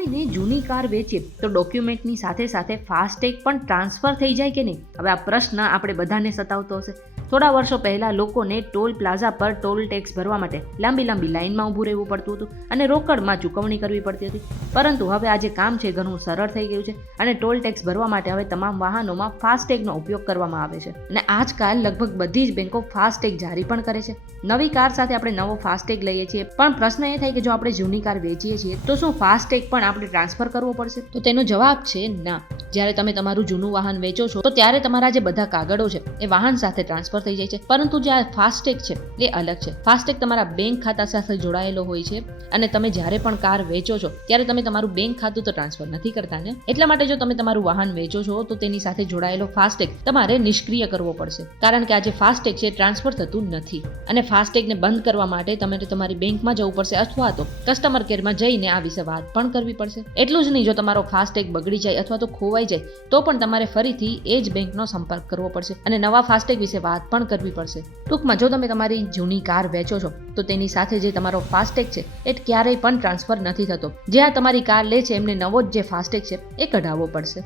કોઈને જૂની કાર વેચીએ તો ડોક્યુમેન્ટની સાથે સાથે ફાસ્ટેગ પણ ટ્રાન્સફર થઈ જાય કે નહીં? હવે આ પ્રશ્ન આપણે બધાને સતાવતો હશે. થોડા વર્ષો પહેલાં લોકોને ટોલ પ્લાઝા પર ટોલ ટેક્સ ભરવા માટે લાંબી લાઈનમાં ઊભું રહેવું પડતું હતું અને રોકડમાં ચૂકવણી કરવી પડતી હતી. પરંતુ હવે આ જે કામ છે ઘણું સરળ થઈ ગયું છે અને ટોલ ટેક્સ ભરવા માટે હવે તમામ વાહનોમાં ફાસ્ટેગનો ઉપયોગ કરવામાં આવે છે. અને આજકાલ લગભગ બધી જ બેંકો ફાસ્ટેગ જારી પણ કરે છે. નવી કાર સાથે આપણે નવો ફાસ્ટેગ લઈએ છીએ, પણ પ્રશ્ન એ થાય કે જો આપણે જૂની કાર વેચીએ છીએ તો શું ફાસ્ટેગ પણ આપણે ટ્રાન્સફર કરવો પડશે? તો તેનો જવાબ છે ના. જ્યારે તમે તમારું જૂનું વાહન વેચો છો તો ત્યારે તમારા જે બધા કાગળો છે એ વાહન સાથે ટ્રાન્સફર થઈ જાય છે, પરંતુ જે આ ફાસ્ટેગ છે એ અલગ છે. ફાસ્ટેગ તમારા બેંક ખાતા સાથે જોડાયેલો હોય છે અને તમે જ્યારે પણ કાર વેચો છો ત્યારે તમે તમારું બેંક ખાતું તો ટ્રાન્સફર નથી કરતા ને. એટલા માટે જો તમે તમારું વાહન વેચો છો તો તેની સાથે જોડાયેલો ફાસ્ટેગ તમારે નિષ્ક્રિય કરવો પડશે, કારણ કે આ જે ફાસ્ટેગ છે ટ્રાન્સફર થતું નથી. અને ફાસ્ટેગને બંધ કરવા માટે તમારે તમારી બેંકમાં જવું પડશે અથવા તો કસ્ટમર કેરમાં જઈને આ વિશે વાત પણ કરવી પડશે. એટલું જ નહીં, જો તમારો ફાસ્ટેગ બગડી જાય અથવા તો ખોવાઈ જાય તો પણ તમારે ફરીથી એ જ બેંકનો સંપર્ક કરવો પડશે અને નવા ફાસ્ટેગ વિશે વાત પણ કરવી પડશે. ટૂંકમાં જો તમે તમારી જૂની કાર વેચો છો તો તેની સાથે જે તમારો ફાસ્ટેગ છે એ ક્યારેય પણ ટ્રાન્સફર નથી થતો. જે આ તમારી કાર લે છે એમને નવો જ જે ફાસ્ટેગ છે એ કઢાવવો પડશે.